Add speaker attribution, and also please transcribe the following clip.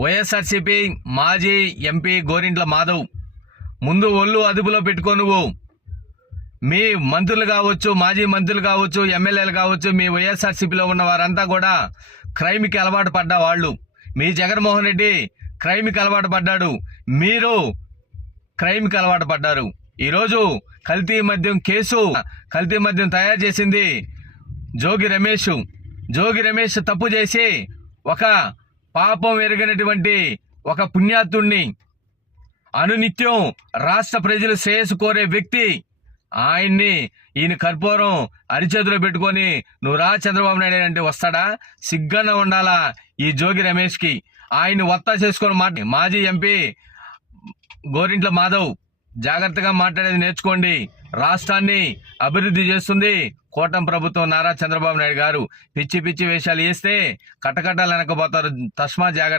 Speaker 1: వైఎస్ఆర్సీపీ మాజీ ఎంపీ గోరింట్ల మాధవ్ ముందు ఒళ్ళు అదుపులో పెట్టుకో నువ్వు. మీ మంత్రులు కావచ్చు మాజీ మంత్రులు కావచ్చు ఎమ్మెల్యేలు కావచ్చు మీ వైఎస్ఆర్సీపీలో ఉన్న వారంతా కూడా క్రైమ్కి అలవాటు పడ్డ వాళ్ళు. మీ జగన్మోహన్ రెడ్డి క్రైమ్కి అలవాటు పడ్డాడు. మీరు క్రైమ్కి అలవాటు పడ్డారు. ఈరోజు కల్తీ మద్యం కేసు కల్తీ మద్యం తయారు చేసింది జోగి రమేష్. జోగి రమేష్ తప్పు చేసి ఒక పాపం ఎరగనటువంటి ఒక పుణ్యాత్తుణ్ణి అనునిత్యం రాష్ట్ర ప్రజలు శ్రేయస్సు కోరే వ్యక్తి ఆయన్ని ఈయన కర్పూరం అరిచేతిలో పెట్టుకొని నువ్వు రా చంద్రబాబు నాయుడు అంటే వస్తాడా? సిగ్గన ఉండాలా ఈ జోగి రమేష్కి? ఆయన్ని వత్తా చేసుకొని మాట మాజీ ఎంపీ గోరింట్ల మాధవ్ జాగ్రత్తగా మాట్లాడేది నేర్చుకోండి. రాష్ట్రాన్ని అభివృద్ధి చేస్తుంది. కోటం ప్రభుత్వం నారా చంద్రబాబు నాయుడు గారు పిచ్చి పిచ్చి వేషాలు వేస్తే కటకటాలు వెనకపోతారు. తస్మా జాగ్రత్త